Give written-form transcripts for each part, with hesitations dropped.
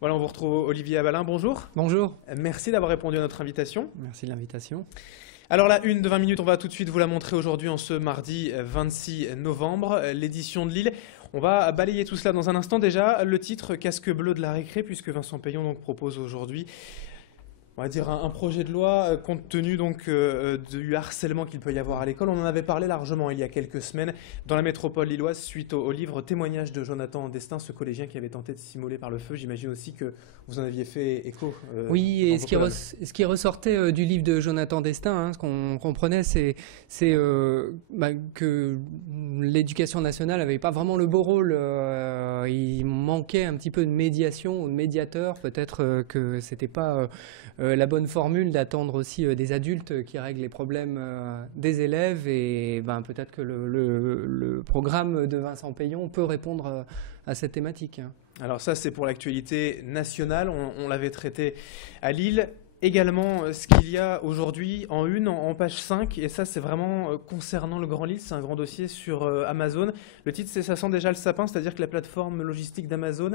Voilà, on vous retrouve Olivier Abalin, bonjour. Bonjour. Merci d'avoir répondu à notre invitation. Merci de l'invitation. Alors la une de 20 minutes, on va tout de suite vous la montrer aujourd'hui en ce mardi 26 novembre, l'édition de Lille. On va balayer tout cela dans un instant. Déjà, le titre Casque bleu de la récré, puisque Vincent Payon donc propose aujourd'hui, on va dire, un projet de loi compte tenu donc du harcèlement qu'il peut y avoir à l'école. On en avait parlé largement il y a quelques semaines dans la métropole lilloise suite au livre Témoignage de Jonathan Destin, ce collégien qui avait tenté de s'immoler par le feu. J'imagine aussi que vous en aviez fait écho. Oui, et ce qui ressortait du livre de Jonathan Destin, hein, ce qu'on comprenait, c'est que l'éducation nationale n'avait pas vraiment le beau rôle. Il manquait un petit peu de médiation ou de médiateur. Peut-être que c'était pas la bonne formule d'attendre aussi des adultes qui règlent les problèmes des élèves. Et peut-être que le programme de Vincent Payon peut répondre à cette thématique. Alors ça, c'est pour l'actualité nationale. On l'avait traité à Lille. Également, ce qu'il y a aujourd'hui en une, en page 5, et ça c'est vraiment concernant le Grand Lille, c'est un grand dossier sur Amazon. Le titre c'est « Ça sent déjà le sapin », c'est-à-dire que la plateforme logistique d'Amazon,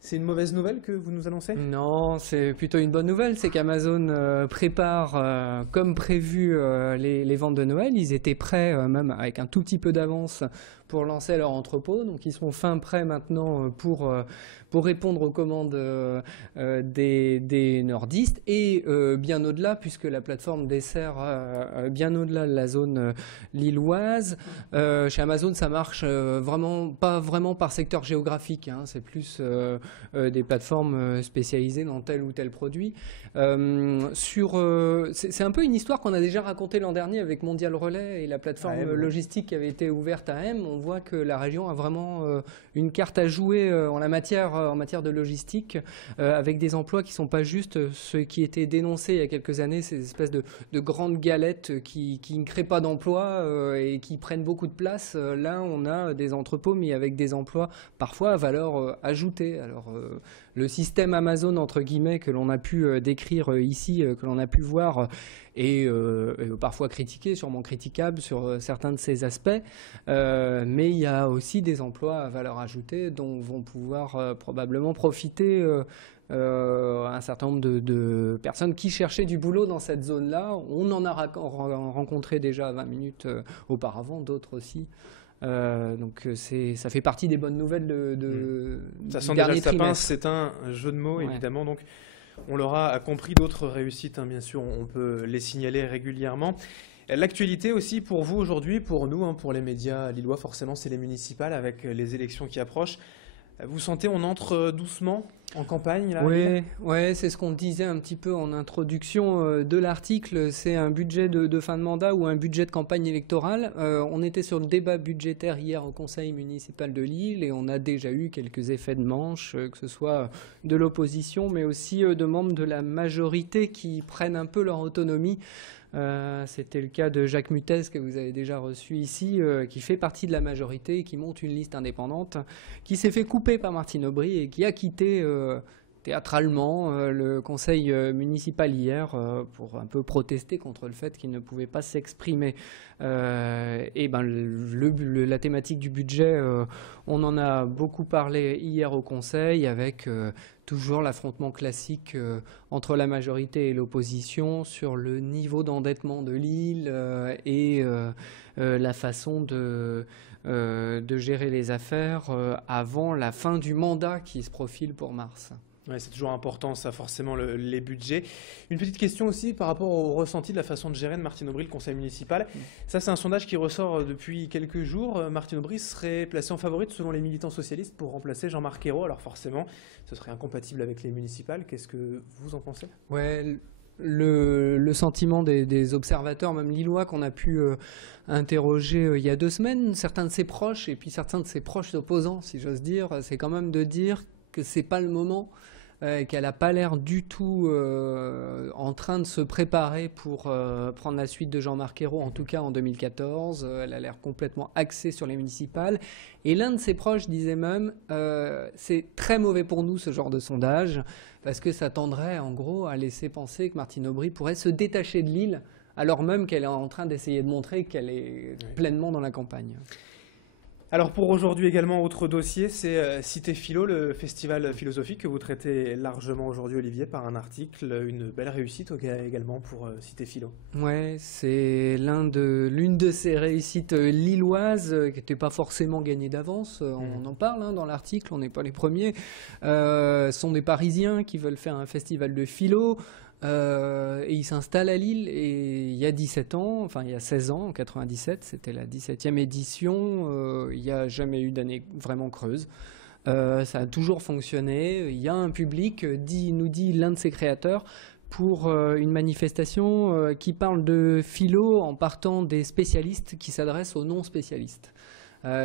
c'est une mauvaise nouvelle que vous nous annoncez ? Non, c'est plutôt une bonne nouvelle. C'est qu'Amazon prépare comme prévu les ventes de Noël. Ils étaient prêts, même avec un tout petit peu d'avance, pour lancer leur entrepôt. Donc ils sont fin prêts maintenant pour répondre aux commandes des nordistes et bien au-delà, puisque la plateforme dessert bien au-delà de la zone lilloise. Chez Amazon, ça marche pas vraiment par secteur géographique, hein. C'est plus des plateformes spécialisées dans tel ou tel produit. C'est un peu une histoire qu'on a déjà racontée l'an dernier avec Mondial Relais et la plateforme logistique qui avait été ouverte à M. On voit que la région a vraiment une carte à jouer en matière de logistique, avec des emplois qui ne sont pas juste ceux qui étaient dénoncés il y a quelques années, ces espèces de grandes galettes qui ne créent pas d'emplois et qui prennent beaucoup de place. Là, on a des entrepôts, mais avec des emplois parfois à valeur ajoutée. Alors, le système Amazon, entre guillemets, que l'on a pu décrire ici, que l'on a pu voir, et parfois critiqué, sûrement critiquable sur certains de ces aspects, mais il y a aussi des emplois à valeur ajoutée dont vont pouvoir probablement profiter un certain nombre de personnes qui cherchaient du boulot dans cette zone-là. On en a rencontré déjà 20 minutes auparavant, d'autres aussi. Donc ça fait partie des bonnes nouvelles Ça du sent dernier déjà le sapin, trimestre. c'est un jeu de mots, Ouais. évidemment. Donc on l'aura compris, d'autres réussites, hein, bien sûr, on peut les signaler régulièrement. L'actualité aussi pour vous aujourd'hui, pour nous, hein, pour les médias lillois, forcément c'est les municipales avec les élections qui approchent. Vous sentez, on entre doucement en campagne là, Ouais, c'est ce qu'on disait un petit peu en introduction de l'article. C'est un budget de fin de mandat ou un budget de campagne électorale. On était sur le débat budgétaire hier au conseil municipal de Lille et on a déjà eu quelques effets de manche, que ce soit de l'opposition mais aussi de membres de la majorité qui prennent un peu leur autonomie. C'était le cas de Jacques Mutez que vous avez déjà reçu ici, qui fait partie de la majorité et qui monte une liste indépendante, qui s'est fait couper par Martine Aubry et qui a quitté théâtralement le conseil municipal hier pour un peu protester contre le fait qu'il ne pouvait pas s'exprimer. La thématique du budget, on en a beaucoup parlé hier au conseil avec toujours l'affrontement classique entre la majorité et l'opposition sur le niveau d'endettement de Lille et la façon de gérer les affaires avant la fin du mandat qui se profile pour mars. Ouais, c'est toujours important, ça, forcément, les budgets. Une petite question aussi par rapport au ressenti de la façon de gérer de Martine Aubry, le conseil municipal. Ça, c'est un sondage qui ressort depuis quelques jours. Martine Aubry serait placée en favorite selon les militants socialistes pour remplacer Jean-Marc Ayrault. Alors forcément, ce serait incompatible avec les municipales. Qu'est-ce que vous en pensez ? Ouais, le sentiment des observateurs, même lillois, qu'on a pu interroger il y a 2 semaines, certains de ses proches et puis certains de ses proches opposants, si j'ose dire, c'est quand même de dire que c'est pas le moment, qu'elle n'a pas l'air du tout en train de se préparer pour prendre la suite de Jean-Marc Ayrault, en tout cas en 2014. Elle a l'air complètement axée sur les municipales. Et l'un de ses proches disait même c'est très mauvais pour nous ce genre de sondage, parce que ça tendrait en gros à laisser penser que Martine Aubry pourrait se détacher de Lille, alors même qu'elle est en train d'essayer de montrer qu'elle est pleinement dans la campagne. Alors pour aujourd'hui également, autre dossier, c'est Cité Philo, le festival philosophique que vous traitez largement aujourd'hui, Olivier, par un article, une belle réussite également pour Cité Philo. Ouais, c'est l'une de ces réussites lilloises qui n'était pas forcément gagnée d'avance. On en parle dans l'article, on n'est pas les premiers. Ce sont des Parisiens qui veulent faire un festival de philo. Et ils s'installent à Lille et il y a 17 ans, enfin il y a 16 ans, en 97, c'était la 17e édition, il n'y a jamais eu d'année vraiment creuse. Ça a toujours fonctionné, il y a un public, nous dit l'un de ses créateurs, pour une manifestation qui parle de philo en partant des spécialistes qui s'adressent aux non-spécialistes.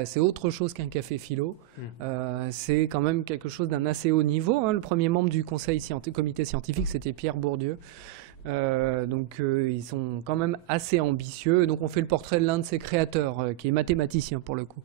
C'est autre chose qu'un café philo. C'est quand même quelque chose d'un assez haut niveau. Le premier membre du comité scientifique, c'était Pierre Bourdieu. Donc ils sont quand même assez ambitieux. Donc on fait le portrait de l'un de ses créateurs, qui est mathématicien pour le coup.